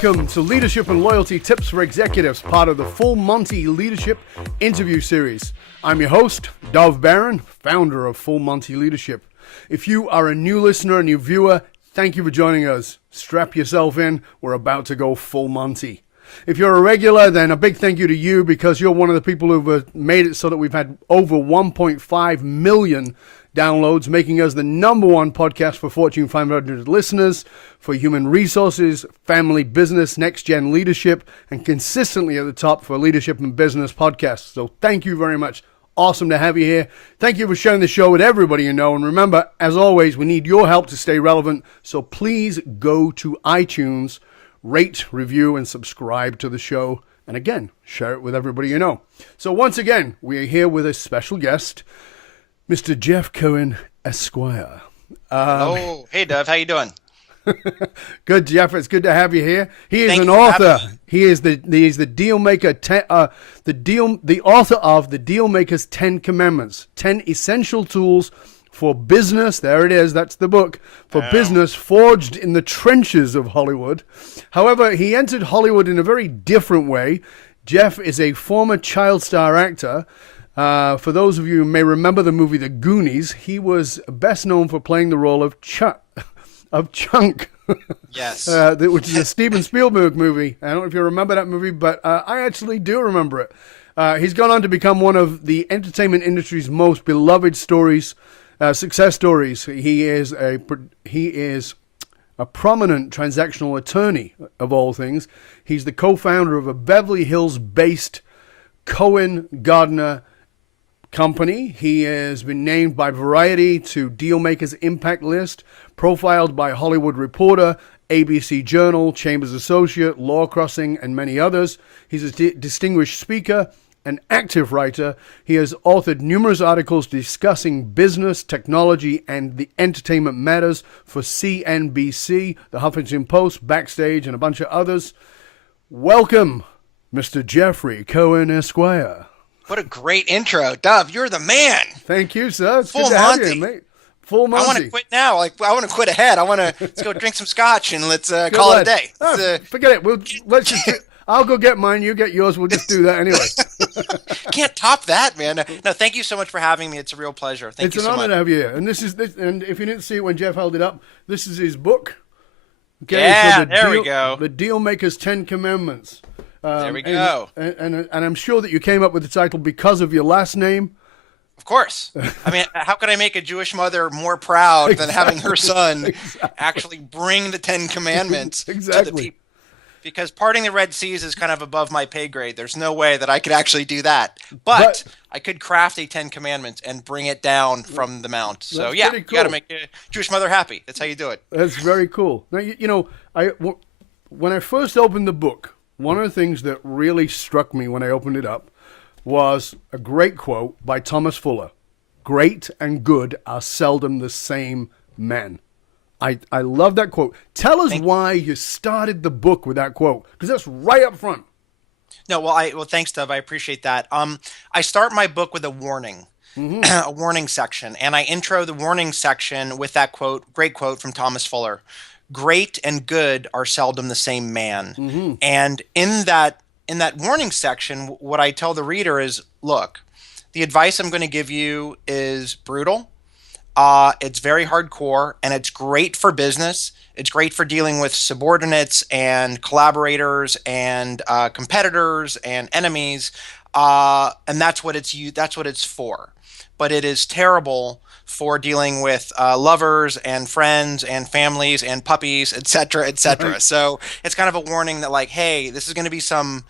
Welcome to Leadership and Loyalty Tips for Executives, part of the Full Monty Leadership Interview Series. I'm your host, Dov Barron, founder of Full Monty Leadership. If you are a new listener, a new viewer, thank you for joining us. Strap yourself in. We're about to go full Monty. If you're a regular, then a big thank you to you because you're one of the people who've made it so that we've had over 1.5 million downloads, making us the number one podcast for Fortune 500 listeners, for human resources, family, business, next-gen leadership, and consistently at the top for leadership and business podcasts. So thank you very much. Awesome to have you here. Thank you for sharing the show with everybody you know. And remember, as always, we need your help to stay relevant. So please go to iTunes, rate, review, and subscribe to the show. And again, share it with everybody you know. So once again, we are here with a special guest, Mr. Jeff Cohen, Esquire. Oh, hey, Dov. How you doing? Good, Jeff. It's good to have you here. He is an author. He is the Dealmaker, the author of the Dealmakers Ten Commandments, 10 essential tools for business. There it is. That's the book for business forged in the trenches of Hollywood. However, he entered Hollywood in a very different way. Jeff is a former child star actor. For those of you who may remember the movie The Goonies, he was best known for playing the role of Chunk. Yes. Which is a Steven Spielberg movie. I don't know if you remember that movie, but I actually do remember it. He's gone on to become one of the entertainment industry's most beloved success stories. He is a prominent transactional attorney, of all things. He's the co-founder of a Beverly Hills-based Cohen Gardner company. He has been named by Variety to Dealmakers Impact List, profiled by Hollywood Reporter, ABC Journal, Chambers Associate, Law Crossing, and many others. He's a distinguished speaker, an active writer. He has authored numerous articles discussing business, technology, and the entertainment matters for CNBC, the Huffington Post, Backstage, and a bunch of others. Welcome, Mr. Jeffrey Cohen Esquire. What a great intro. Dov, you're the man. Thank you, sir. It's Full good to have Monty. you, mate. Full Monty. I want to quit now. I want to quit ahead. Let's go drink some scotch and let's call it a day. Forget it. I'll go get mine. You get yours. We'll just do that anyway. Can't top that, man. No, thank you so much for having me. It's a real pleasure. Thank you so much. It's an honor to have you here. And if you didn't see it when Jeff held it up, this is his book. Okay, yeah, there we go. The Dealmakers Ten Commandments. There we go. And I'm sure that you came up with the title because of your last name. Of course. I mean, how could I make a Jewish mother more proud than having her son actually bring the Ten Commandments to the people? Because parting the Red Seas is kind of above my pay grade. There's no way that I could actually do that. But I could craft a Ten Commandments and bring it down from the mount. So yeah, cool. You got to make a Jewish mother happy. That's how you do it. That's very cool. Now, when I first opened the book, one of the things that really struck me when I opened it up was a great quote by Thomas Fuller. Great and good are seldom the same men. I love that quote. Tell us why you started the book with that quote, because that's right up front. No, well, thanks, Dov. I appreciate that. I start my book with a warning, a warning section, and I intro the warning section with that quote, great quote from Thomas Fuller. Great and good are seldom the same man. Mm-hmm. And in that warning section, what I tell the reader is, look, the advice I'm going to give you is brutal. It's very hardcore, and it's great for business. It's great for dealing with subordinates and collaborators and competitors and enemies, and that's what it's for. But it is terrible for dealing with lovers and friends and families and puppies, et cetera, et cetera. Right. So it's kind of a warning that, like, hey, this is going to be some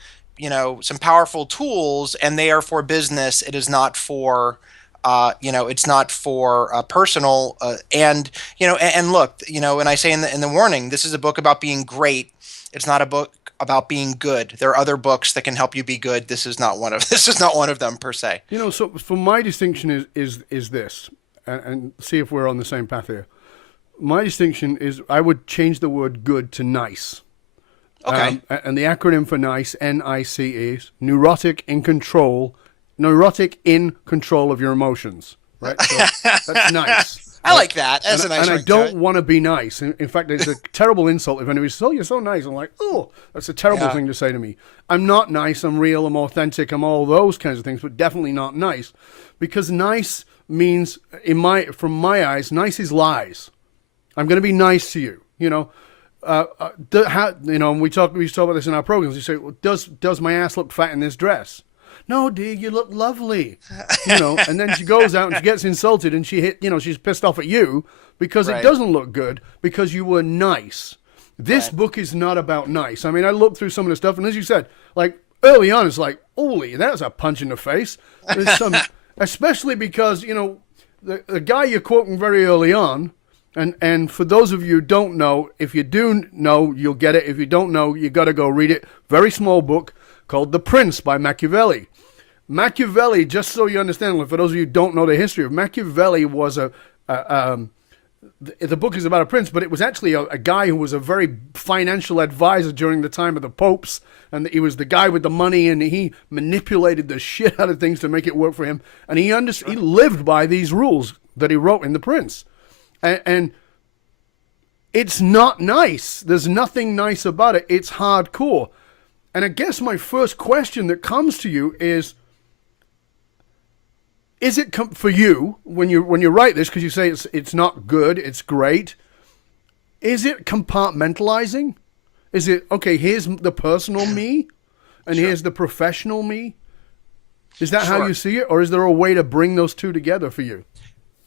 powerful tools, and they are for business. It is not for it's not for personal, and look, and I say in the warning, this is a book about being great. It's not a book about being good. There are other books that can help you be good. This is not one of them per se. So for my distinction is this, and see if we're on the same path here. My distinction is I would change the word good to nice. Okay. And the acronym for NICE, NICE, is neurotic in control of your emotions, right? So that's nice. I like that. That's a nice and I ring to don't it. want to be nice. In fact, it's a terrible insult if anybody says, "Oh, you're so nice." I'm like, "Oh, that's a terrible thing to say to me." I'm not nice. I'm real. I'm authentic. I'm all those kinds of things, but definitely not nice, because nice means, from my eyes, nice is lies. I'm going to be nice to you. And we talk about this in our programs. You say, well, does my ass look fat in this dress? No, dear, you look lovely. And then she goes out and she gets insulted and she's pissed off at you because it doesn't look good because you were nice. This book is not about nice. I mean, I looked through some of the stuff, and as you said, like early on, it's like, holy, that was a punch in the face. There's some, especially because, the guy you're quoting very early on, and for those of you who don't know, if you do know, you'll get it. If you don't know, you got to go read it. Very small book called The Prince by Machiavelli. Machiavelli, just so you understand, for those of you who don't know the history of Machiavelli, was the book is about a prince, but it was actually a guy who was a very financial advisor during the time of the popes, and he was the guy with the money, and he manipulated the shit out of things to make it work for him, and he lived by these rules that he wrote in The Prince, and it's not nice. There's nothing nice about it. It's hardcore, and I guess my first question that comes to you is it for you when you write this, because you say it's not good, it's great? Is it compartmentalizing? Is it okay? Here's the personal me, and here's the professional me. Is that how you see it, or is there a way to bring those two together for you?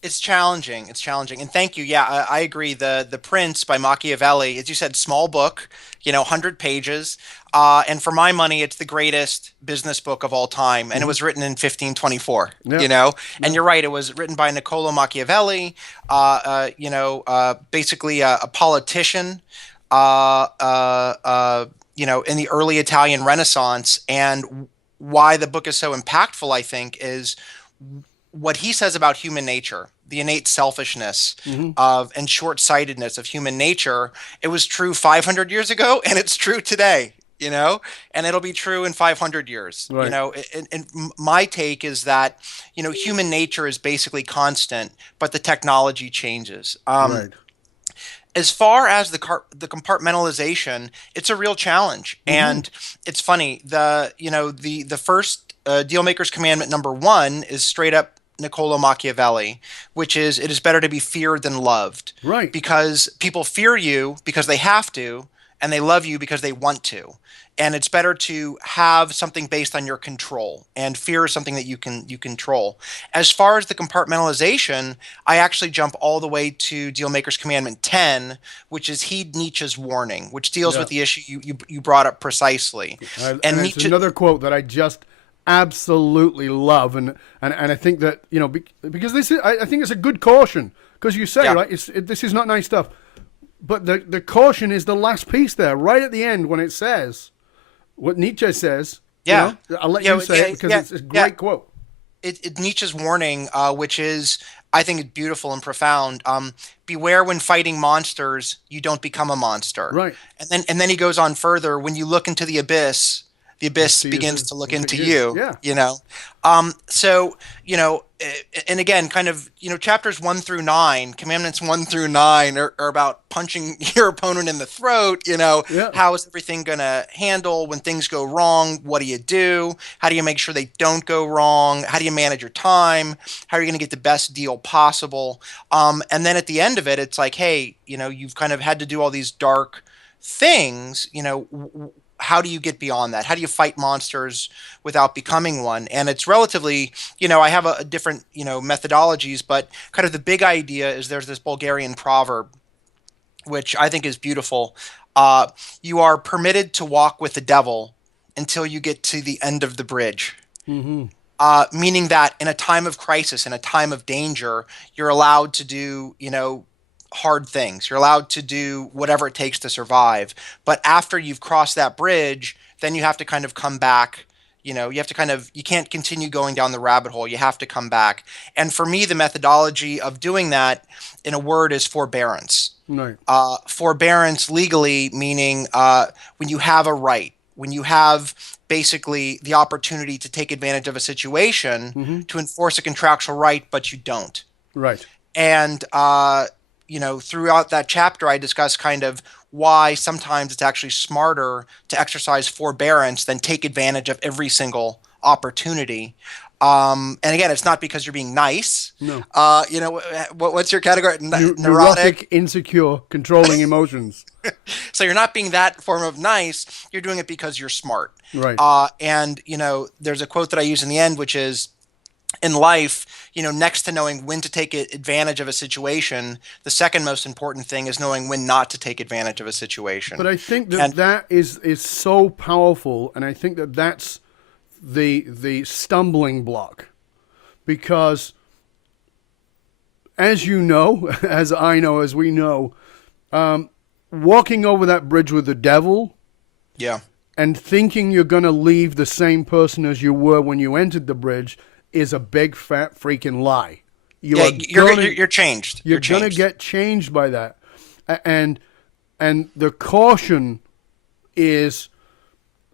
It's challenging. And thank you. Yeah, I agree. The Prince by Machiavelli, as you said, small book, 100 pages. And for my money, it's the greatest business book of all time. And it was written in 1524, And you're right, it was written by Niccolo Machiavelli, basically a politician, in the early Italian Renaissance. And why the book is so impactful, I think, is what he says about human nature, the innate selfishness and short-sightedness of human nature. It was true 500 years ago, and it's true today, and it'll be true in 500 years. Right. And my take is that, human nature is basically constant, but the technology changes. Right. As far as the compartmentalization, it's a real challenge. And it's funny, the first Dealmakers Commandment number 1 is straight up Niccolo Machiavelli, which is, it is better to be feared than loved. Right. Because people fear you because they have to, and they love you because they want to. And it's better to have something based on your control, and fear is something that you control. As far as the compartmentalization, I actually jump all the way to Dealmakers Commandment 10, which is heed Nietzsche's warning, which deals with the issue you brought up precisely. And Nietzsche, it's another quote that I just absolutely love, and I think that because I think it's a good caution, because you say right, this is not nice stuff, but the caution is the last piece there, right at the end, when it says what Nietzsche says. I'll let you say it, because it's a great quote. It's Nietzsche's warning, which is, I think, it's beautiful and profound. Beware when fighting monsters, you don't become a monster. Right. And then he goes on further. When you look into the abyss begins to look into you. Yeah. And again, kind of, chapters 1 through 9, commandments 1 through 9 are about punching your opponent in the throat. How is everything going to handle when things go wrong? What do you do? How do you make sure they don't go wrong? How do you manage your time? How are you going to get the best deal possible? And then at the end of it, it's like, hey, you've kind of had to do all these dark things, how do you get beyond that? How do you fight monsters without becoming one? And it's relatively, I have a different, methodologies, but kind of the big idea is there's this Bulgarian proverb, which I think is beautiful. You are permitted to walk with the devil until you get to the end of the bridge. Meaning that in a time of crisis, in a time of danger, you're allowed to do, hard things. You're allowed to do whatever it takes to survive. But after you've crossed that bridge, then you have to kind of come back. You can't continue going down the rabbit hole. You have to come back. And for me, the methodology of doing that, in a word, is forbearance. Right. Forbearance legally, meaning when you have a right, when you have basically the opportunity to take advantage of a situation to enforce a contractual right, but you don't. Right. And throughout that chapter, I discuss kind of why sometimes it's actually smarter to exercise forbearance than take advantage of every single opportunity. And again, it's not because you're being nice. No. What's your category? Neurotic, insecure, controlling emotions. So you're not being that form of nice. You're doing it because you're smart. Right. There's a quote that I use in the end, which is, in life, next to knowing when to take advantage of a situation, the second most important thing is knowing when not to take advantage of a situation. But I think that is so powerful, and I think that's the stumbling block, because as you know, as I know, as we know, walking over that bridge with the devil, and thinking you're going to leave the same person as you were when you entered the bridge is a big fat freaking lie. You're changed. You're going to get changed by that. And the caution is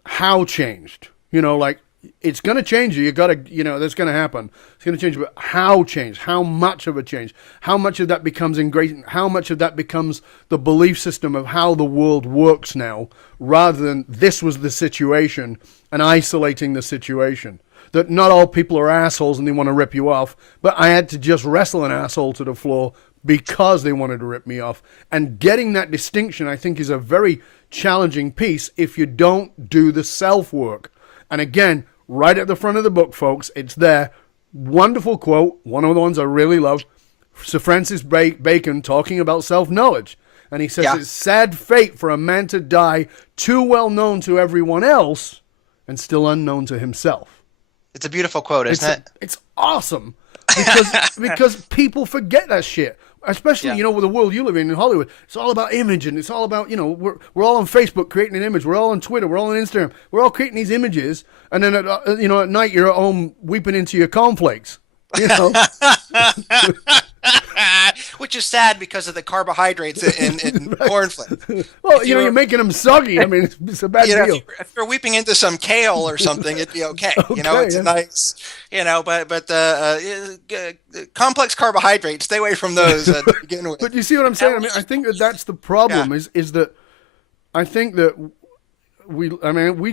how changed. Like, it's going to change you. You got to, that's going to happen. It's going to change, but how change? How much of a change? How much of that becomes ingrained? How much of that becomes the belief system of how the world works now, rather than this was the situation and isolating the situation? That not all people are assholes and they want to rip you off, but I had to just wrestle an asshole to the floor because they wanted to rip me off. And getting that distinction, I think, is a very challenging piece if you don't do the self-work. And again, right at the front of the book, folks, it's there. Wonderful quote, one of the ones I really love, Sir Francis Bacon talking about self-knowledge. And he says, It's sad fate for a man to die too well known to everyone else and still unknown to himself. It's a beautiful quote, isn't it? It's awesome because people forget that shit. Especially, with the world you live in Hollywood. It's all about image, and it's all about, we're all on Facebook creating an image. We're all on Twitter. We're all on Instagram. We're all creating these images. And then, at night, you're at home weeping into your cornflakes. Which is sad because of the carbohydrates in right. cornflakes. Well, you're making them soggy. I mean, it's a bad deal. If you're weeping into some kale or something, it'd be okay. It's nice. But complex carbohydrates, stay away from those to begin with. But you see what I'm saying? I mean, I think that's the problem. Is that I think that we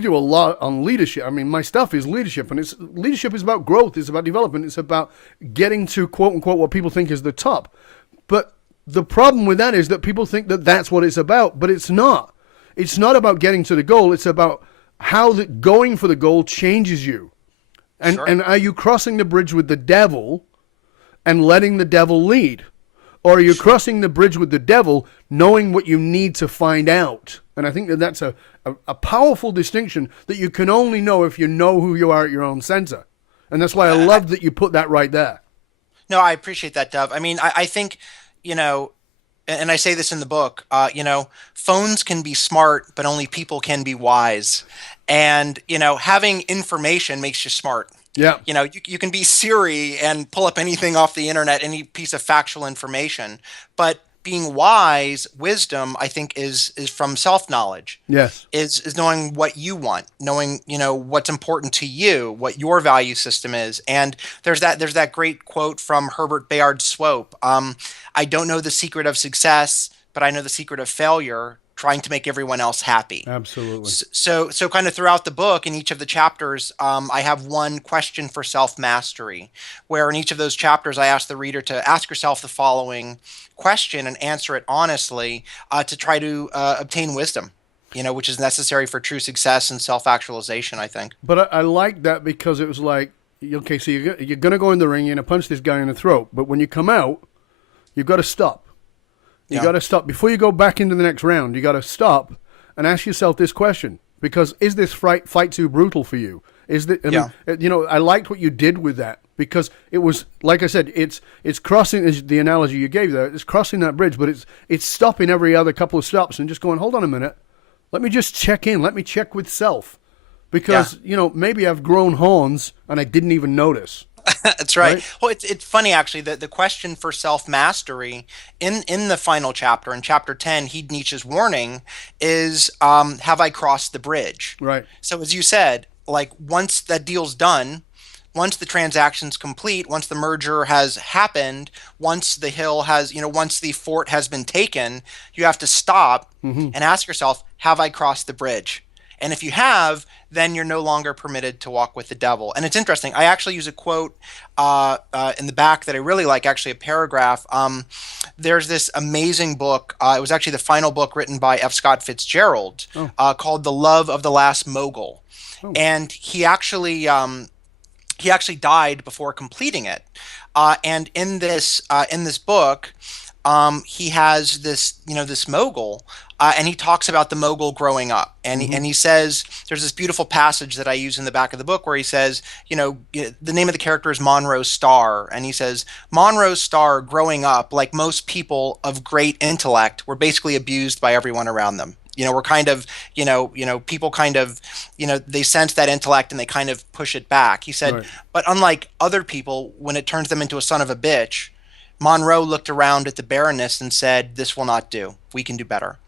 do a lot on leadership. I mean, my stuff is leadership, and leadership is about growth. It's about development. It's about getting to, quote unquote, what people think is the top. But the problem with that is that people think that that's what it's about, but it's not. It's not about getting to the goal. It's about how going for the goal changes you. And Sure. And are you crossing the bridge with the devil and letting the devil lead? Or are you crossing the bridge with the devil knowing what you need to find out? And I think that's a powerful distinction that you can only know if you know who you are at your own center. And that's why I love that you put that right there. No, I appreciate that, Dov. I mean, I think, and I say this in the book, phones can be smart, but only people can be wise. And, having information makes you smart. Yeah. You can be Siri and pull up anything off the internet, any piece of factual information. But being wise, wisdom, I think, is from self-knowledge. Yes. Is knowing what you want, knowing, what's important to you, what your value system is. And there's that great quote from Herbert Bayard Swope. I don't know the secret of success, but I know the secret of failure, trying to make everyone else happy. Absolutely. So kind of throughout the book, in each of the chapters, I have one question for self-mastery, where in each of those chapters, I ask the reader to ask yourself the following question and answer it honestly to try to obtain wisdom, which is necessary for true success and self-actualization, I think. But I like that because it was like, okay, so you're going to go in the ring, you're going to punch this guy in the throat, but when you come out, you've got to stop. You got to stop. Before you go back into the next round, you got to stop and ask yourself this question. Because is this fight too brutal for you? I liked what you did with that. Because it was, like I said, it's crossing, the analogy you gave there, it's crossing that bridge, but it's stopping every other couple of stops and just going, hold on a minute. Let me just check in. Let me check with self. Because, maybe I've grown horns and I didn't even notice. That's right. Well, it's funny, actually, that the question for self-mastery in the final chapter, in chapter 10, heed Nietzsche's warning, is have I crossed the bridge? Right. So as you said, like once that deal's done, once the transaction's complete, once the merger has happened, once the hill has, once the fort has been taken, you have to stop and ask yourself, have I crossed the bridge? And if you have, then you're no longer permitted to walk with the devil. And it's interesting. I actually use a quote in the back that I really like, actually a paragraph. There's this amazing book. It was actually the final book written by F. Scott Fitzgerald called The Love of the Last Mogul. Oh. And he actually died before completing it. And in this book, he has this Mogul, and he talks about the Mogul growing up, and he says there's this beautiful passage that I use in the back of the book where he says, the name of the character is Monroe Starr, and he says Monroe Starr growing up, like most people of great intellect, were basically abused by everyone around them. We're kind of, people kind of, they sense that intellect and they kind of push it back. He said, right. But unlike other people, when it turns them into a son of a bitch, Monroe looked around at the Baroness and said, this will not do. We can do better.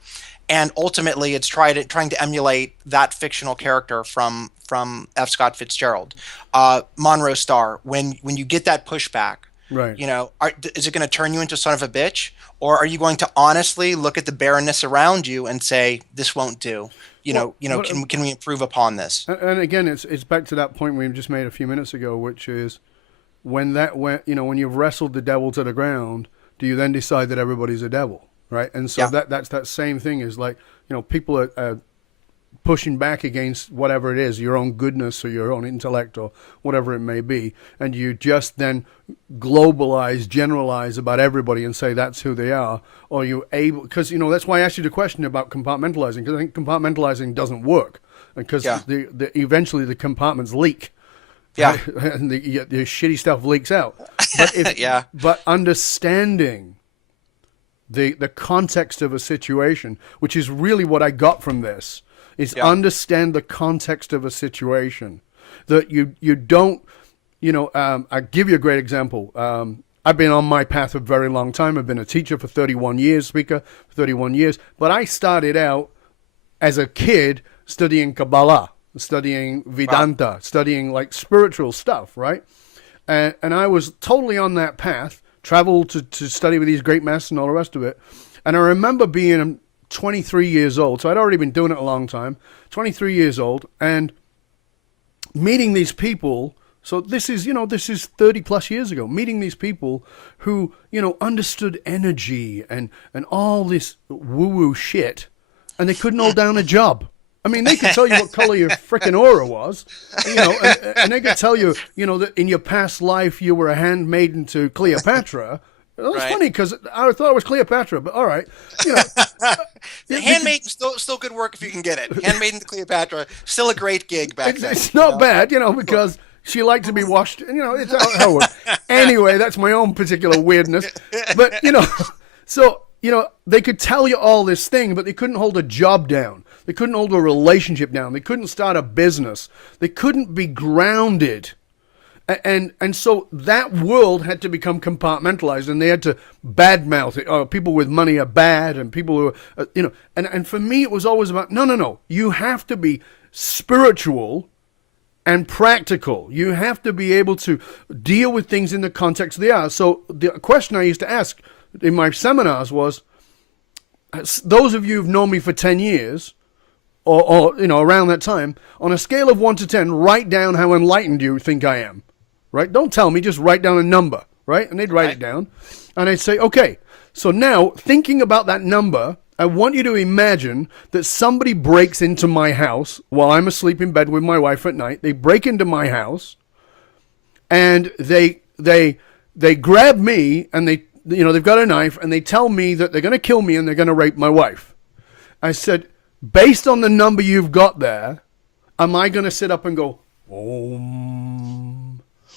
And ultimately, it's trying to emulate that fictional character from F. Scott Fitzgerald. Monroe Starr, when you get that pushback, right. Is it going to turn you into a son of a bitch? Or are you going to honestly look at the Baroness around you and say, this won't do? Can we improve upon this? And again, it's back to that point we just made a few minutes ago, which is when you've wrestled the devil to the ground, do you then decide that everybody's a devil, right? And so that's that same thing is like, people are pushing back against whatever it is, your own goodness or your own intellect or whatever it may be, and you just then generalize about everybody and say that's who they are, or you able, because that's why I asked you the question about compartmentalizing, because I think compartmentalizing doesn't work, because eventually the compartments leak. Yeah, and the shitty stuff leaks out. But but understanding the context of a situation, which is really what I got from this, is understand the context of a situation. That you don't, I give you a great example. I've been on my path for a very long time. I've been a teacher for 31 years, speaker for 31 years. But I started out as a kid studying Kabbalah, studying Vedanta, studying like spiritual stuff, right? And I was totally on that path, traveled to study with these great masters and all the rest of it. And I remember being 23 years old, so I'd already been doing it a long time, 23 years old, and meeting these people. So this is 30 plus years ago, meeting these people who, understood energy and all this woo-woo shit, and they couldn't hold down a job. I mean, they could tell you what color your frickin' aura was, and they could tell you, that in your past life you were a handmaiden to Cleopatra. Well, that's funny because I thought it was Cleopatra, but all right. Handmaiden still good work if you can get it. Handmaiden to Cleopatra, still a great gig back then. It's not bad, because she liked to be washed. It's how it works. Anyway, that's my own particular weirdness. But, so, they could tell you all this thing, but they couldn't hold a job down. They couldn't hold a relationship down. They couldn't start a business. They couldn't be grounded. And so that world had to become compartmentalized, and they had to badmouth it. Oh, people with money are bad, and people who are, and for me it was always about, no. You have to be spiritual and practical. You have to be able to deal with things in the context they are. So the question I used to ask in my seminars was, those of you who've known me for 10 years, or around that time, on a scale of 1 to 10, write down how enlightened you think I am. Right? Don't tell me, just write down a number, right? And they'd write it down. And I'd say, okay, so now thinking about that number, I want you to imagine that somebody breaks into my house while I'm asleep in bed with my wife at night. They break into my house and they grab me, and they've got a knife, and they tell me that they're going to kill me and they're going to rape my wife. I said, based on the number you've got there, am I going to sit up and go,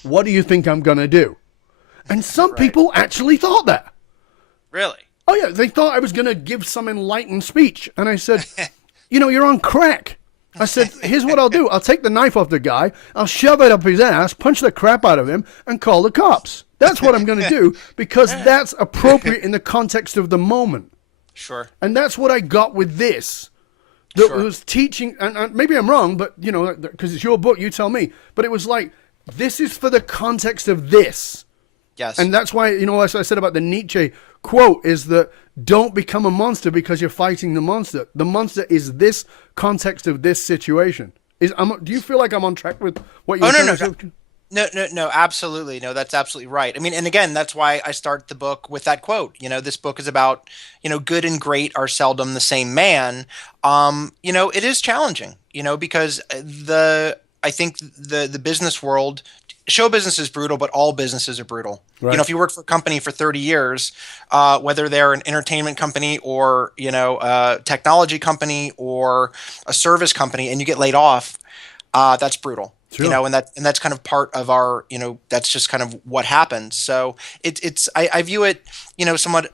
what do you think I'm going to do? And some people actually thought that. Really? Oh, yeah. They thought I was going to give some enlightened speech. And I said, you're on crack. I said, here's what I'll do. I'll take the knife off the guy. I'll shove it up his ass, punch the crap out of him, and call the cops. That's what I'm going to do, because that's appropriate in the context of the moment. Sure. And that's what I got with this. That was teaching, and maybe I'm wrong, but, because it's your book, you tell me. But it was like, this is for the context of this. Yes. And that's why, as I said about the Nietzsche quote, is that don't become a monster because you're fighting the monster. The monster is this context of this situation. Do you feel like I'm on track with what you're saying? No, absolutely. No, that's absolutely right. I mean, and again, that's why I start the book with that quote. This book is about, good and great are seldom the same man. It is challenging, because I think the business world, show business is brutal, but all businesses are brutal. Right. If you work for a company for 30 years, whether they're an entertainment company or, a technology company or a service company, and you get laid off, that's brutal. Sure. And that's kind of part of our, that's just kind of what happens. So I view it, somewhat,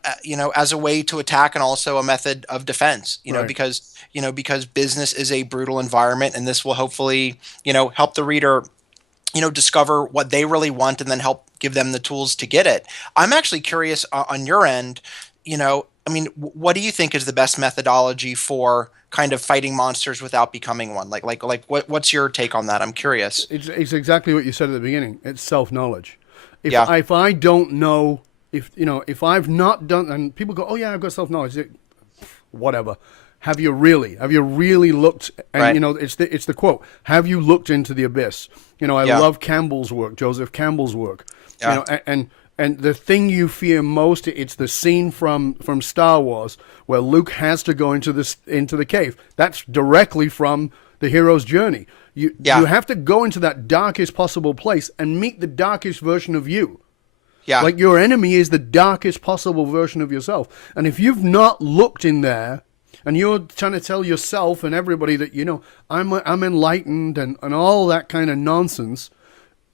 as a way to attack and also a method of defense, Right. because business is a brutal environment, and this will hopefully, help the reader, discover what they really want and then help give them the tools to get it. I'm actually curious on your end, what do you think is the best methodology for kind of fighting monsters without becoming one? Like what's your take on that? I'm curious. It's exactly what you said at the beginning. It's self-knowledge. If I don't know, if I've not done, and people go, oh yeah, I've got self-knowledge. Whatever. Have you really looked? And Right. It's the quote. Have you looked into the abyss? I love Campbell's work, Joseph Campbell's work. Yeah. And the thing you fear most, it's the scene from Star Wars where Luke has to go into the cave. That's directly from the hero's journey. You have to go into that darkest possible place and meet the darkest version of you. Yeah. Like your enemy is the darkest possible version of yourself. And if you've not looked in there, and you're trying to tell yourself and everybody that, I'm enlightened and all that kind of nonsense,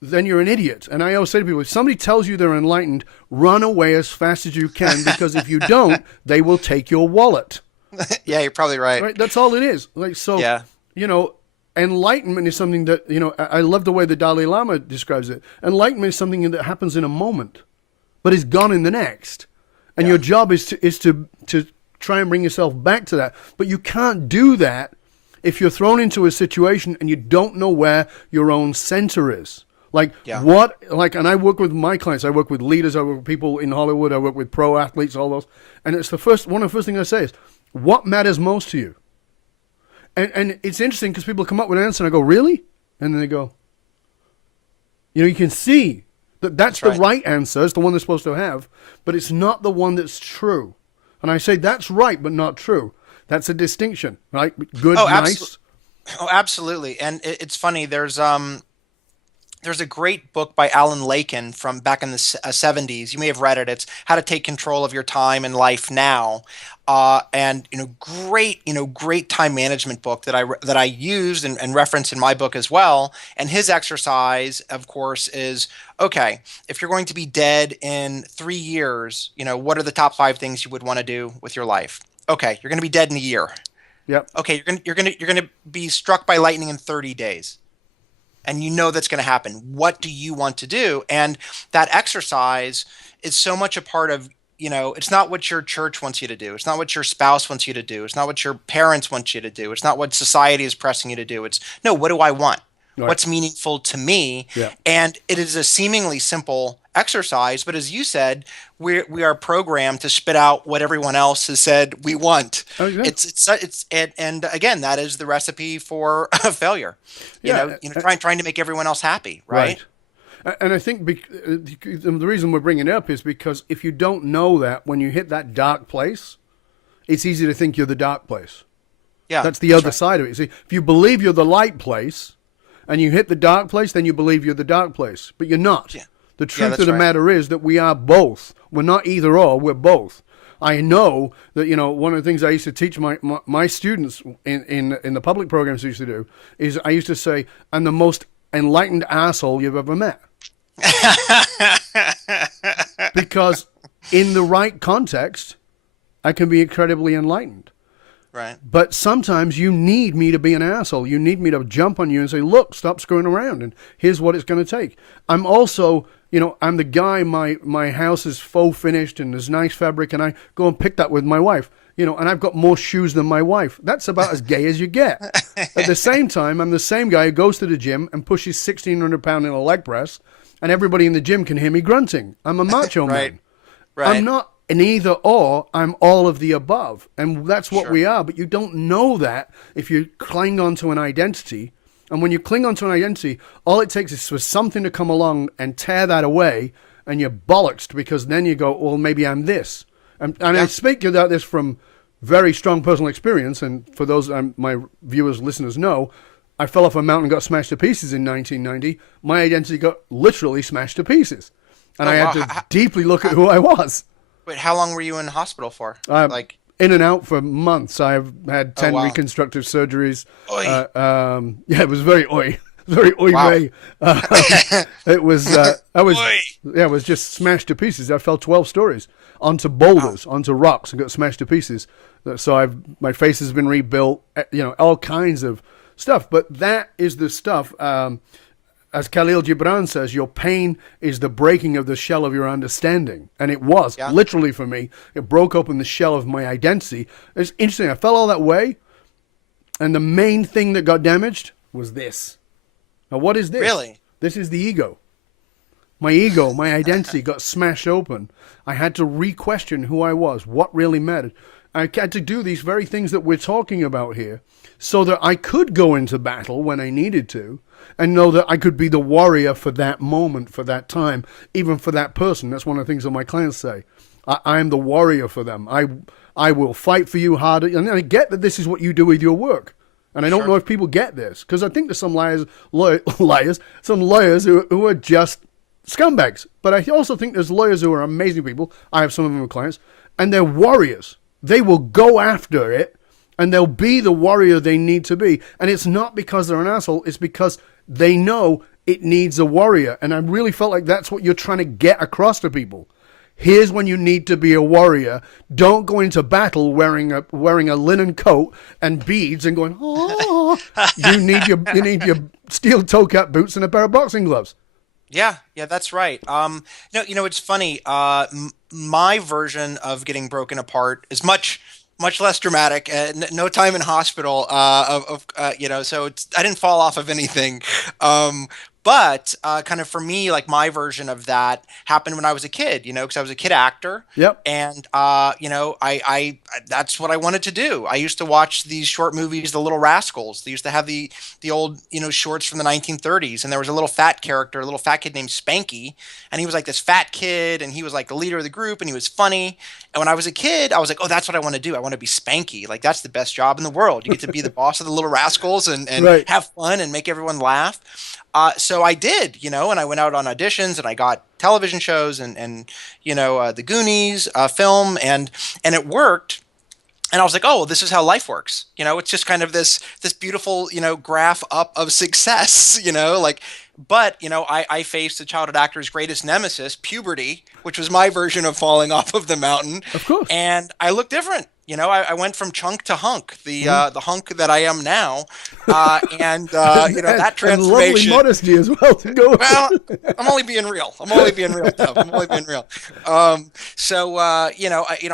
then you're an idiot. And I always say to people, if somebody tells you they're enlightened, run away as fast as you can, because if you don't, they will take your wallet. Yeah, you're probably right. Right? That's all it is. Yeah. Enlightenment is something that, I love the way the Dalai Lama describes it. Enlightenment is something that happens in a moment, but is gone in the next. And your job is to try and bring yourself back to that. But you can't do that if you're thrown into a situation and you don't know where your own center is. And I work with my clients, I work with leaders, I work with people in Hollywood, I work with pro athletes, all those. And it's one of the first things I say is, what matters most to you? And it's interesting because people come up with an answer and I go, really? And then they go, you can see that's the right answer. It's the one they're supposed to have, but it's not the one that's true. And I say, that's right, but not true. That's a distinction, right? Good, nice. Oh, absolutely. And it's funny. There's a great book by Alan Laken from back in the 70s. You may have read it. It's How to Take Control of Your Time and Life Now. And great time management book that I used and referenced in my book as well. And his exercise, of course, is, okay, if you're going to be dead in 3 years, what are the top 5 things you would want to do with your life? Okay, you're going to be dead in a year. Yep. Okay, you're going to be struck by lightning in 30 days. And that's going to happen. What do you want to do? And that exercise is so much a part of, it's not what your church wants you to do. It's not what your spouse wants you to do. It's not what your parents want you to do. It's not what society is pressing you to do. It's, no, what do I want? Right. What's meaningful to me? Yeah. And it is a seemingly simple exercise, but as you said, we are programmed to spit out what everyone else has said we want. Oh, yeah. And again, that is the recipe for failure. Trying to make everyone else happy, right? And I think the reason we're bringing it up is because if you don't know that, when you hit that dark place, it's easy to think you're the dark place. Yeah, that's the other side of it. See, if you believe you're the light place, and you hit the dark place, then you believe you're the dark place, but you're not. Yeah. The truth of the matter is that we are both. We're not either or, we're both. I know that, one of the things I used to teach my students in the public programs I used to do is I used to say, I'm the most enlightened asshole you've ever met. Because in the right context, I can be incredibly enlightened. Right. But sometimes you need me to be an asshole. You need me to jump on you and say, look, stop screwing around, and here's what it's going to take. I'm also, I'm the guy, my house is faux finished and there's nice fabric, and I go and pick that with my wife. and I've got more shoes than my wife. That's about as gay as you get. At the same time, I'm the same guy who goes to the gym and pushes 1,600 pounds in a leg press, and everybody in the gym can hear me grunting. I'm a macho man. Right. I'm not an either or. I'm all of the above, and that's what we are. But you don't know that if you cling onto an identity. And when you cling onto an identity, all it takes is for something to come along and tear that away, and you're bollocksed, because then you go, well, maybe I'm this. And I speak about this from very strong personal experience. And for those my viewers, listeners know, I fell off a mountain and got smashed to pieces in 1990. My identity got literally smashed to pieces. And I had to deeply look at who I was. Wait, how long were you in hospital for? In and out for months. I've had 10 reconstructive surgeries. It was very oi. Very oi way. It was. I was just smashed to pieces. I fell 12 stories onto boulders, onto rocks, and got smashed to pieces. So my face has been rebuilt. All kinds of stuff. But that is the stuff. As Khalil Gibran says, your pain is the breaking of the shell of your understanding. And it was, literally for me. It broke open the shell of my identity. It's interesting. I fell all that way, and the main thing that got damaged was this. Now, what is this? Really? This is the ego. My ego, my identity got smashed open. I had to re-question who I was, what really mattered. I had to do these very things that we're talking about here so that I could go into battle when I needed to, and know that I could be the warrior for that moment, for that time, even for that person. That's one of the things that my clients say. I am the warrior for them. I will fight for you harder. And I get that this is what you do with your work. And I don't know if people get this, because I think there's some some lawyers who are just scumbags. But I also think there's lawyers who are amazing people. I have some of them as clients, and they're warriors. They will go after it, and they'll be the warrior they need to be. And it's not because they're an asshole. It's because they know it needs a warrior. And I really felt like that's what you're trying to get across to people. Here's when you need to be a warrior. Don't go into battle wearing a linen coat and beads and going, oh. You need your steel toe cap boots and a pair of boxing gloves. Yeah, that's right. It's funny. My version of getting broken apart is much less dramatic. No time in hospital. So I didn't fall off of anything. But kind of for me, like my version of that happened when I was a kid, because I was a kid actor. Yep. And, I that's what I wanted to do. I used to watch these short movies, The Little Rascals. They used to have the old, shorts from the 1930s. And there was a little fat kid named Spanky. And he was like this fat kid, and he was like the leader of the group, and he was funny. And when I was a kid, I was like, oh, that's what I want to do. I want to be Spanky. Like, that's the best job in the world. You get to be the boss of the Little Rascals and right. Have fun and make everyone laugh. So I did, and I went out on auditions, and I got television shows and the Goonies film, and it worked. And I was like, oh, well, this is how life works. It's just kind of this beautiful, graph up of success, But, I faced the childhood actor's greatest nemesis, puberty, which was my version of falling off of the mountain. Of course. And I looked different. I went from chunk to hunk, the hunk that I am now, that transformation. And lovely modesty as well to go. Well, I'm only being real. Tubb. I'm only being real. I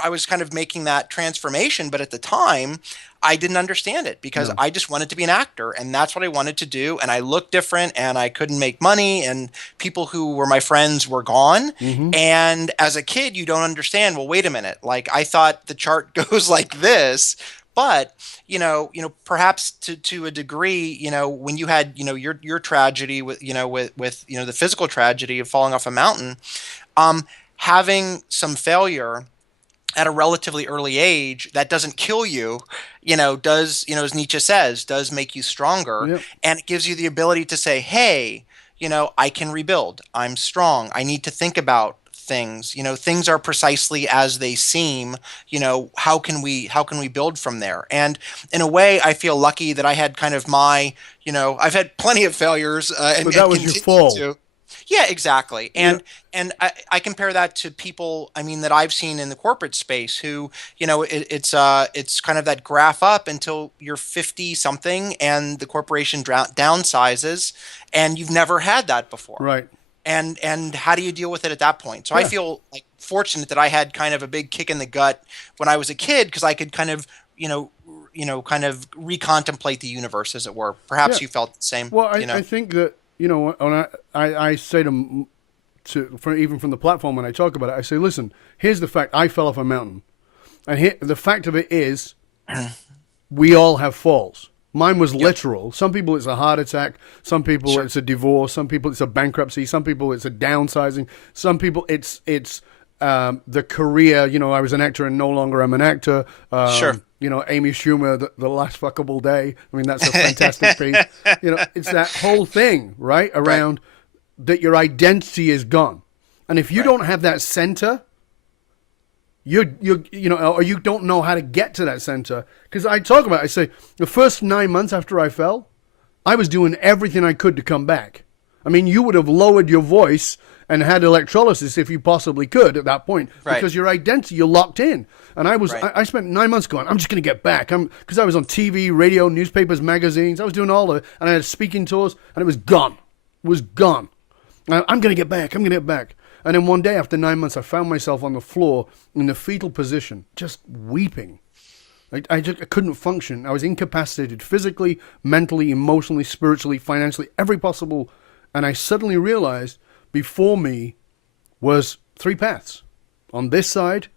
was kind of making that transformation, but at the time, I didn't understand it because I just wanted to be an actor, and that's what I wanted to do. And I looked different, and I couldn't make money, and people who were my friends were gone. Mm-hmm. And as a kid, you don't understand. Well, wait a minute. Like, I thought the chart goes like this, but perhaps to a degree, when you had your tragedy with the physical tragedy of falling off a mountain, having some failure at a relatively early age that doesn't kill you, does, as Nietzsche says, does make you stronger. Yep. And it gives you the ability to say, hey, I can rebuild. I'm strong. I need to think about things. Things are precisely as they seem. How can we build from there? And in a way, I feel lucky that I had kind of my, I've had plenty of failures. But that was your fall. Yeah, exactly. And I compare that to people, that I've seen in the corporate space who, it's kind of that graph up until you're 50 something and the corporation downsizes, and you've never had that before. Right. And how do you deal with it at that point? So I Yeah. feel like fortunate that I had kind of a big kick in the gut when I was a kid, because I could kind of, kind of recontemplate the universe, as it were. Yeah. Perhaps you felt the same, Well, I think that, when I say even from the platform when I talk about it, I say, listen, here's the fact. I fell off a mountain. And the fact of it is, we all have falls. Mine was literal. Some people it's a heart attack. Some people it's a divorce. Some people it's a bankruptcy. Some people it's a downsizing. Some people it's the career. I was an actor and no longer am an actor. Sure. Amy Schumer, the last fuckable day. I mean, that's a fantastic piece. It's that whole thing, right? Around that your identity is gone. And if you don't have that center, or you don't know how to get to that center. Because I talk about it, I say, the first 9 months after I fell, I was doing everything I could to come back. I mean, you would have lowered your voice and had electrolysis if you possibly could at that point. Right. Because your identity, you're locked in. And I spent 9 months going, I'm just going to get back. Because I was on TV, radio, newspapers, magazines. I was doing all of it. And I had speaking tours, and it was gone. It was gone. I'm going to get back. I'm going to get back. And then one day after 9 months, I found myself on the floor in the fetal position, just weeping. I couldn't function. I was incapacitated physically, mentally, emotionally, spiritually, financially, every possible. And I suddenly realized before me was 3 paths. On this side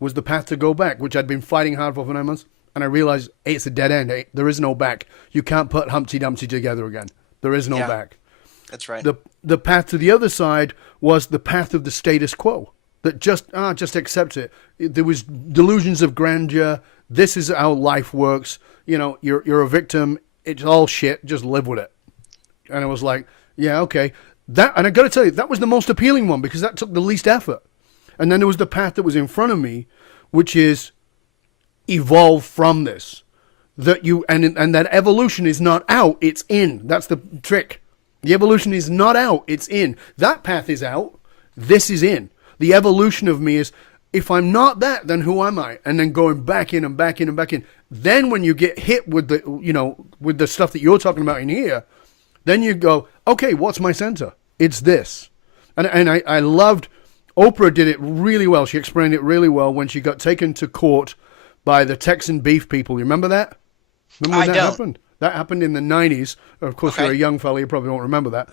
was the path to go back, which I'd been fighting hard for 9 months. And I realized, hey, it's a dead end. Hey, there is no back. You can't put Humpty Dumpty together again. There is no back. That's right. The path to the other side was the path of the status quo. That just accept it. There was delusions of grandeur. This is how life works. You're a victim. It's all shit. Just live with it. And I was like, yeah, okay. And I got to tell you, that was the most appealing one because that took the least effort. And then there was the path that was in front of me, which is evolve from this. That and that evolution is not out, it's in. That's the trick. The evolution is not out, it's in. That path is out. This is in. The evolution of me is, if I'm not that, then who am I? And then going back in and back in and back in. Then when you get hit with the stuff that you're talking about in here, then you go, okay, what's my center? It's this. And I loved, Oprah did it really well. She explained it really well when she got taken to court by the Texan beef people. You remember that? Remember when that happened? That happened in the 90s. Of course, you're a young fella. You probably won't remember that.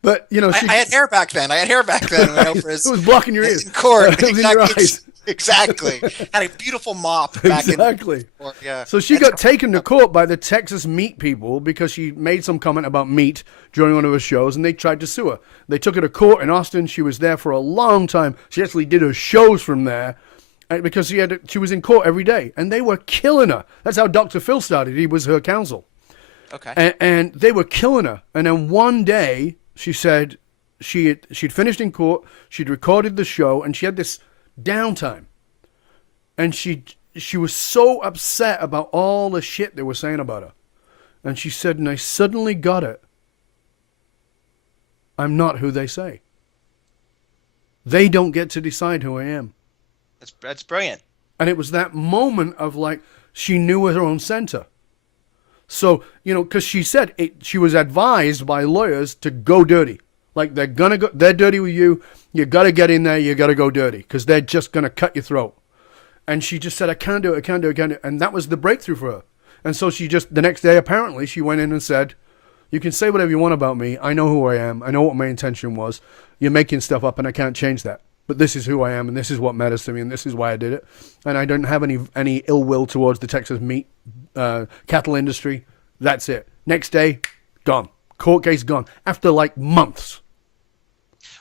But, I had hair back then. When it was blocking your ears. In court. It was in your eyes. Exactly. Had a beautiful mop back exactly. So she got taken to court by the Texas meat people because she made some comment about meat during one of her shows, and they tried to sue her. They took her to court in Austin. She was there for a long time. She actually did her shows from there. Because she was in court every day, and they were killing her. That's how Dr. Phil started. He was her counsel. Okay. And they were killing her. And then one day, she said she'd finished in court, she'd recorded the show, and she had this downtime. And she was so upset about all the shit they were saying about her. And she said, and I suddenly got it. I'm not who they say. They don't get to decide who I am. That's brilliant. And it was that moment of like, she knew her own center. So, because she said she was advised by lawyers to go dirty. Like, they're dirty with you. You got to get in there. You got to go dirty because they're just going to cut your throat. And she just said, I can't do it. And that was the breakthrough for her. And so the next day, apparently, she went in and said, you can say whatever you want about me. I know who I am. I know what my intention was. You're making stuff up and I can't change that. But this is who I am, and this is what matters to me, and this is why I did it. And I don't have any ill will towards the Texas meat cattle industry. That's it. Next day, gone. Court case gone. After like months.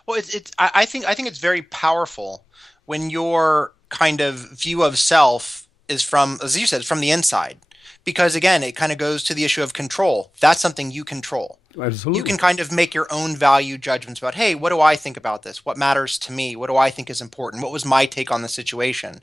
Well, I think it's very powerful when your kind of view of self is from, as you said, from the inside. Because again, it kind of goes to the issue of control. That's something you control. Absolutely. You can kind of make your own value judgments about, hey, what do I think about this? What matters to me? What do I think is important? What was my take on the situation?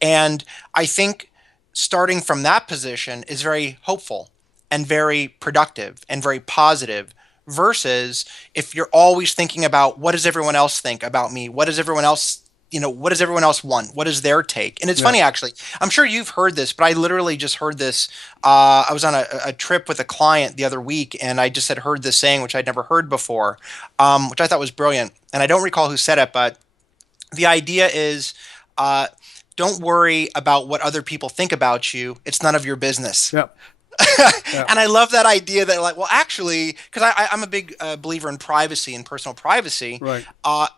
And I think starting from that position is very hopeful and very productive and very positive versus if you're always thinking about what does everyone else think about me? What does everyone else what does everyone else want? What is their take? And it's funny, actually. I'm sure you've heard this, but I literally just heard this. I was on a trip with a client the other week, and I just had heard this saying, which I'd never heard before, which I thought was brilliant. And I don't recall who said it, but the idea is, don't worry about what other people think about you. It's none of your business. Yep. And I love that idea that, like, well, actually, because I'm a big believer in privacy and personal privacy. Right.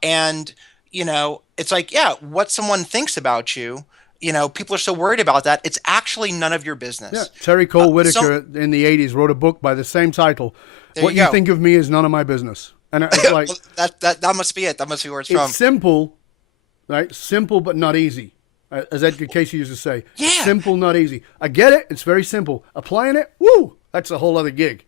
And, it's like, what someone thinks about you, people are so worried about that. It's actually none of your business. Yeah. Terry Cole Whitaker in the 80s wrote a book by the same title. What you think of me is none of my business. And it's like, that must be it. That must be where it's from. It's simple, right? Simple, but not easy. As Edgar Casey used to say, simple, not easy. I get it. It's very simple. Applying it, woo, that's a whole other gig.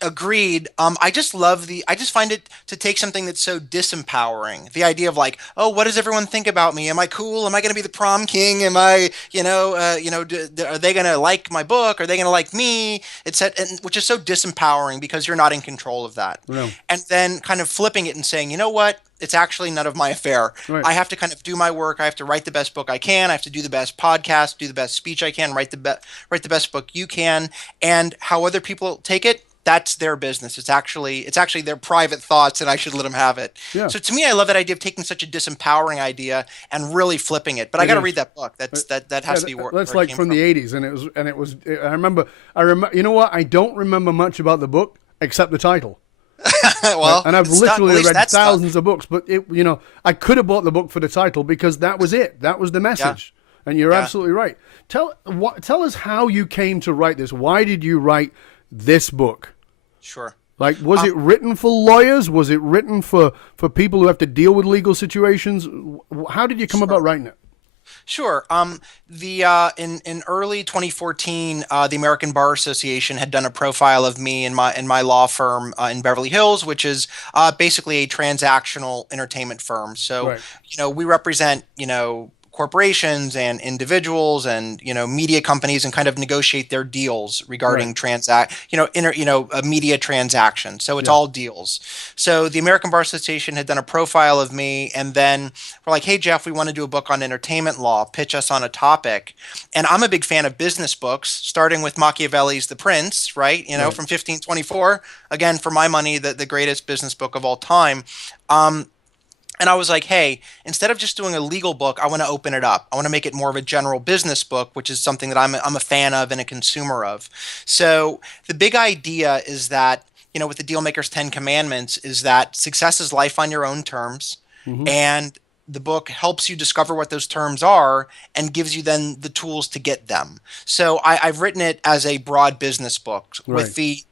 Agreed. I just find it to take something that's so disempowering. The idea of like, oh, what does everyone think about me? Am I cool? Am I going to be the prom king? Am I, are they going to like my book? Are they going to like me? Which is so disempowering because you're not in control of that. No. And then kind of flipping it and saying, you know what? It's actually none of my affair. Right. I have to kind of do my work. I have to write the best book I can. I have to do the best podcast, do the best speech I can, write the best book you can. And how other people take it, that's their business. It's actually their private thoughts, and I should let them have it. Yeah. So to me, I love that idea of taking such a disempowering idea and really flipping it. But I got to read that book. That has to be work. That's like from the 80s, and it was. I remember. You know what? I don't remember much about the book except the title. Well, and I've literally read thousands of books, but I could have bought the book for the title because that was it. That was the message. Yeah. And you're absolutely right. Tell us how you came to write this. Why did you write this book? Sure. Like, was it written for lawyers? Was it written for people who have to deal with legal situations? How did you come about writing it? Sure. In early 2014, the American Bar Association had done a profile of me and my law firm in Beverly Hills, which is basically a transactional entertainment firm. So, we represent, corporations and individuals and media companies and kind of negotiate their deals regarding a media transaction. So it's all deals. So the American Bar Association had done a profile of me, and then we're like, hey Jeff, we want to do a book on entertainment law, pitch us on a topic. And I'm a big fan of business books, starting with Machiavelli's The Prince, from 1524, again, for my money, the greatest business book of all time. And I was like, hey, instead of just doing a legal book, I want to open it up. I want to make it more of a general business book, which is something that I'm a fan of and a consumer of. So the big idea is that, with the Dealmakers 10 Commandments, is that success is life on your own terms. Mm-hmm. And the book helps you discover what those terms are and gives you then the tools to get them. So I've written it as a broad business book with the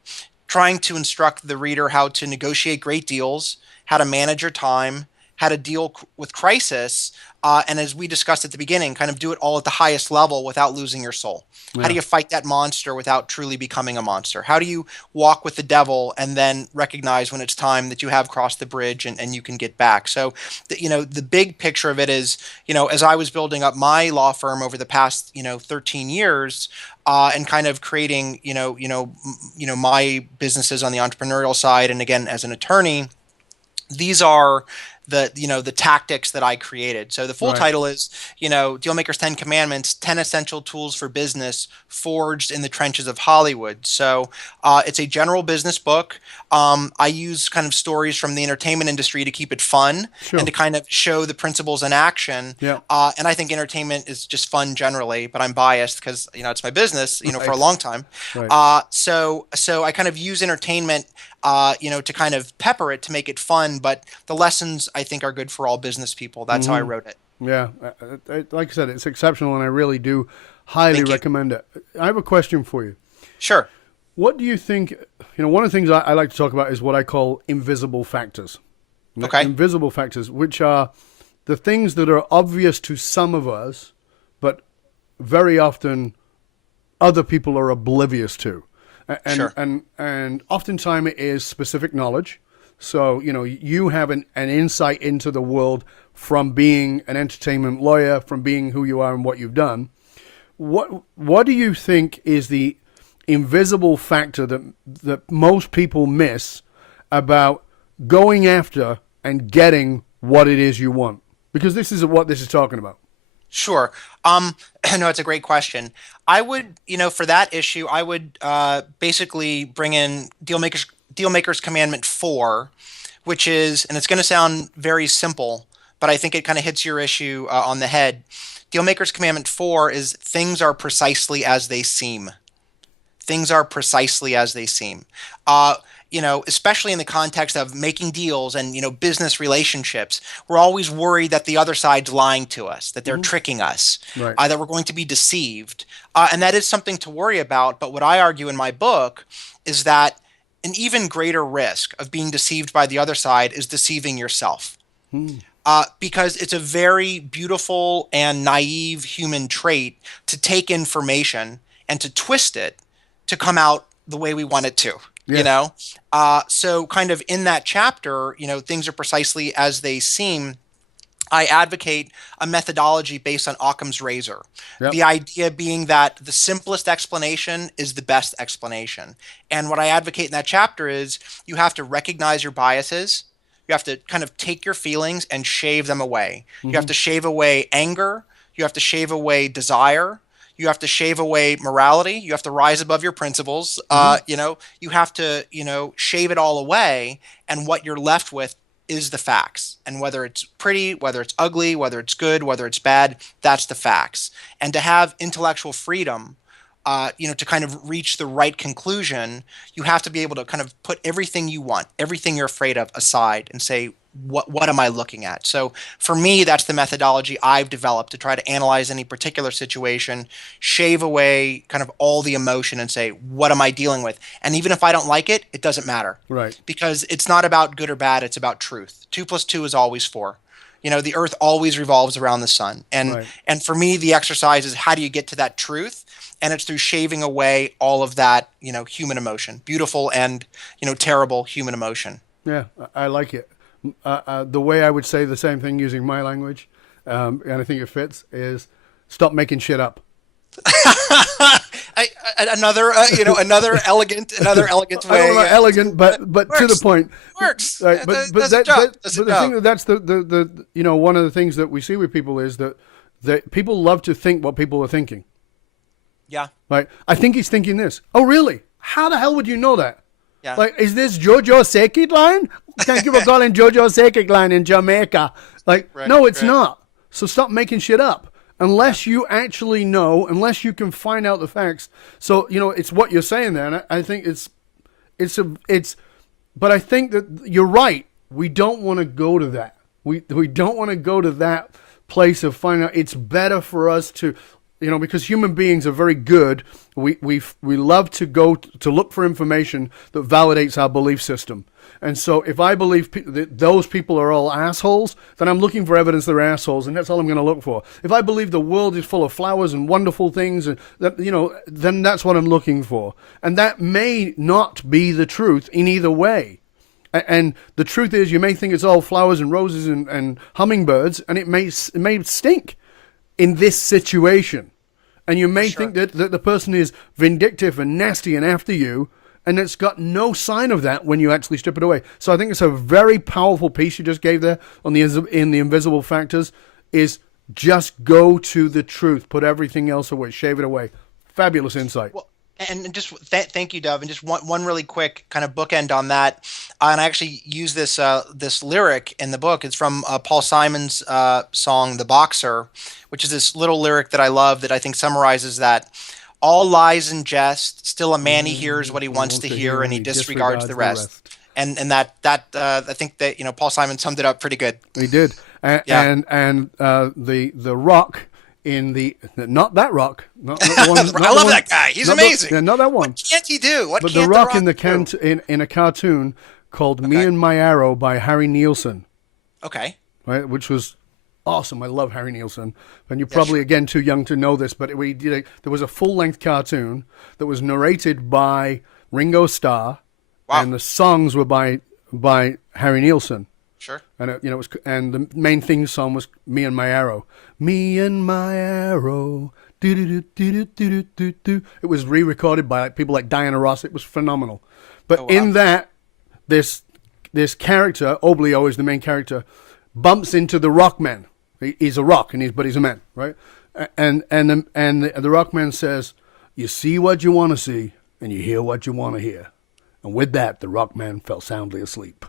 trying to instruct the reader how to negotiate great deals, how to manage your time, how to deal with crisis, and as we discussed at the beginning, kind of do it all at the highest level without losing your soul. Yeah. How do you fight that monster without truly becoming a monster? How do you walk with the devil and then recognize when it's time that you have crossed the bridge and you can get back? So, the big picture of it is, as I was building up my law firm over the past, 13 years, and kind of creating, my businesses on the entrepreneurial side, and again, as an attorney, these are the tactics that I created. So the full title is, Dealmakers 10 Commandments, 10 Essential Tools for Business Forged in the Trenches of Hollywood. So it's a general business book. I use kind of stories from the entertainment industry to keep it fun and to kind of show the principles in action. Yeah. And I think entertainment is just fun generally, but I'm biased because, it's my business, for a long time. Right. So I kind of use entertainment to kind of pepper it to make it fun, but the lessons I think are good for all business people. That's how I wrote it. Yeah, like I said, it's exceptional, and I really do highly recommend it. I have a question for you. Sure. What do you think? One of the things I like to talk about is what I call invisible factors. Okay. Invisible factors, which are the things that are obvious to some of us, but very often other people are oblivious to. And oftentimes it is specific knowledge. So, you have an insight into the world from being an entertainment lawyer, from being who you are and what you've done. What do you think is the invisible factor that most people miss about going after and getting what it is you want? Because this is what this is talking about. Sure. No, it's a great question. I would, for that issue, I would basically bring in Dealmakers Commandment 4, which is, and it's going to sound very simple, but I think it kind of hits your issue on the head. Dealmakers Commandment 4 is things are precisely as they seem. Things are precisely as they seem. Especially in the context of making deals and, business relationships, we're always worried that the other side's lying to us, that they're tricking us, Right. that we're going to be deceived. And that is something to worry about. But what I argue in my book is that an even greater risk of being deceived by the other side is deceiving yourself. Because it's a very beautiful and naive human trait to take information and to twist it to come out the way we want it to. So kind of in that chapter, things are precisely as they seem. I advocate a methodology based on Occam's razor. Yep. The idea being that the simplest explanation is the best explanation. And what I advocate in that chapter is you have to recognize your biases. You have to kind of take your feelings and shave them away. You have to shave away anger. You have to shave away desire. You have to shave away morality. You have to rise above your principles. You have to, shave it all away. And what you're left with is the facts. And whether it's pretty, whether it's ugly, whether it's good, whether it's bad, that's the facts. And to have intellectual freedom, to kind of reach the right conclusion, you have to be able to kind of put everything you want, everything you're afraid of aside and say, what am I looking at? So for me, that's the methodology I've developed to try to analyze any particular situation, shave away kind of all the emotion and say, what am I dealing with? And even if I don't like it, it doesn't matter. Right. Because it's not about good or bad, it's about truth. 2 + 2 is always 4. The earth always revolves around the sun. And for me, the exercise is how do you get to that truth? And it's through shaving away all of that, human emotion, beautiful and, terrible human emotion. Yeah, I like it. The way I would say the same thing using my language, and I think it fits, is stop making shit up. Another elegant way. I don't know about elegant, but to the point. Works. Right, but the thing that's the one of the things that we see with people is that people love to think what people are thinking. Yeah. Right. I think he's thinking this. Oh, really? How the hell would you know that? Yeah. Like, is this Jojo Sekid line? Thank you for calling Jojo Sekid line in Jamaica. Like, no, it's not. So stop making shit up. Unless you actually know, unless you can find out the facts. So, it's what you're saying there. And I think but I think that you're right. We don't want to go to that. We don't want to go to that place of finding out. It's better for us to, because human beings are very good. We love to go to look for information that validates our belief system. And so if I believe that those people are all assholes, then I'm looking for evidence they're assholes, and that's all I'm going to look for. If I believe the world is full of flowers and wonderful things, and then that's what I'm looking for. And that may not be the truth in either way. And the truth is, you may think it's all flowers and roses and hummingbirds, and it may stink in this situation. And you may think that the person is vindictive and nasty and after you, and it's got no sign of that when you actually strip it away. So I think it's a very powerful piece you just gave there on the invisible factors, is just go to the truth. Put everything else away. Shave it away. Fabulous insight. Well, and just thank you, Dov. And just one really quick kind of bookend on that. And I actually use this lyric in the book. It's from Paul Simon's song, The Boxer, which is this little lyric that I love that I think summarizes that. All lies and jest, still a man he hears what he wants to hear, and he disregards the rest. And that I think that Paul Simon summed it up pretty good. He did. And the rock in the not that rock, not the one. I love that guy. He's amazing. Not that one. What can't he do? But the rock in in a cartoon called Me and My Arrow by Harry Nielsen. Okay. Right, which was awesome. I love Harry Nielsen. And you're probably, again, too young to know this, but there was a full-length cartoon that was narrated by Ringo Starr, and the songs were by Harry Nielsen. Sure. And it was, and the main theme song was "Me and My Arrow." Me and my arrow. Do do do do do do do. It was re-recorded by people like Diana Ross. It was phenomenal. But in that, this character, Oblio is the main character, bumps into the Rockmen. He's a rock, but he's a man, right? And the rock man says, "You see what you want to see, and you hear what you want to hear." And with that, the rock man fell soundly asleep.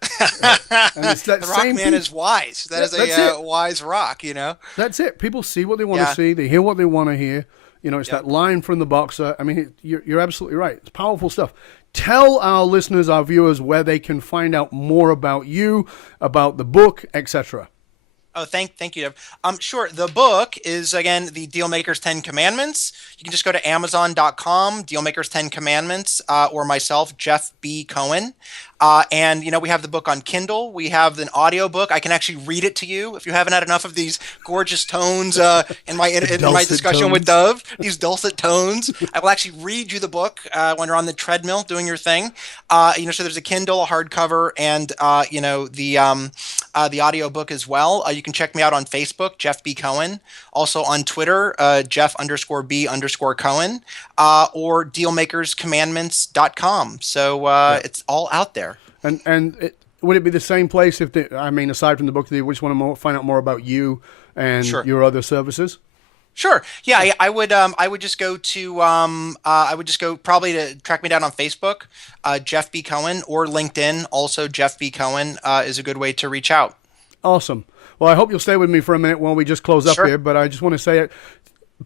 And it's that the rock same man piece. is wise. That's a wise rock, you know? That's it. People see what they want to see. They hear what they want to hear. You know, it's that line from the boxer. I mean, you're absolutely right. It's powerful stuff. Tell our listeners, our viewers, where they can find out more about you, about the book, etc. Oh, thank you, Dev. Sure. The book is, again, the Dealmakers 10 Commandments. You can just go to Amazon.com, Dealmakers 10 Commandments, or myself, Jeff B. Cohen. And, you know, we have the book on Kindle. We have an audio book. I can actually read it to you if you haven't had enough of these gorgeous tones in my discussion tones. with Dove, these dulcet tones. I will actually read you the book when you're on the treadmill doing your thing. You know, so there's a Kindle, a hardcover, and, you know, the audio book as well. You can check me out on Facebook, Jeff B. Cohen. Also on Twitter, Jeff_B_Cohen, or DealmakersCommandments.com. So it's all out there. And would it be the same place aside from the book, we just want to find out more about you and your other services? Sure. Yeah, I would just go to probably to track me down on Facebook, Jeff B. Cohen, or LinkedIn. Also, Jeff B. Cohen is a good way to reach out. Awesome. Well, I hope you'll stay with me for a minute while we just close up here. But I just want to say it's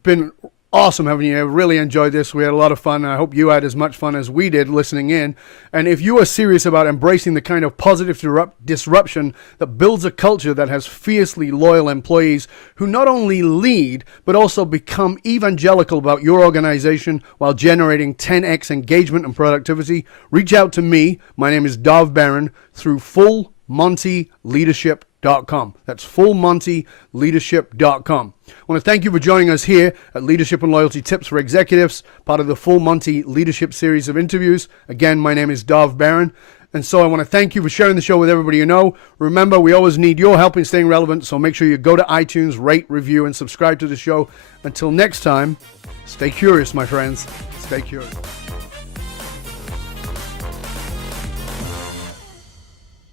been awesome having you. I really enjoyed this. We had a lot of fun. I hope you had as much fun as we did listening in. And if you are serious about embracing the kind of positive disruption that builds a culture that has fiercely loyal employees who not only lead, but also become evangelical about your organization while generating 10x engagement and productivity, reach out to me. My name is Dov Barron through FullMontyLeadership.com. That's FullMontyLeadership.com. I want to thank you for joining us here at Leadership and Loyalty Tips for Executives, part of the Full Monty Leadership series of interviews. Again, my name is Dov Barron, and so I want to thank you for sharing the show with everybody you know. Remember, we always need your help in staying relevant, so make sure you go to iTunes, rate, review, and subscribe to the show. Until next time, stay curious, my friends. Stay curious.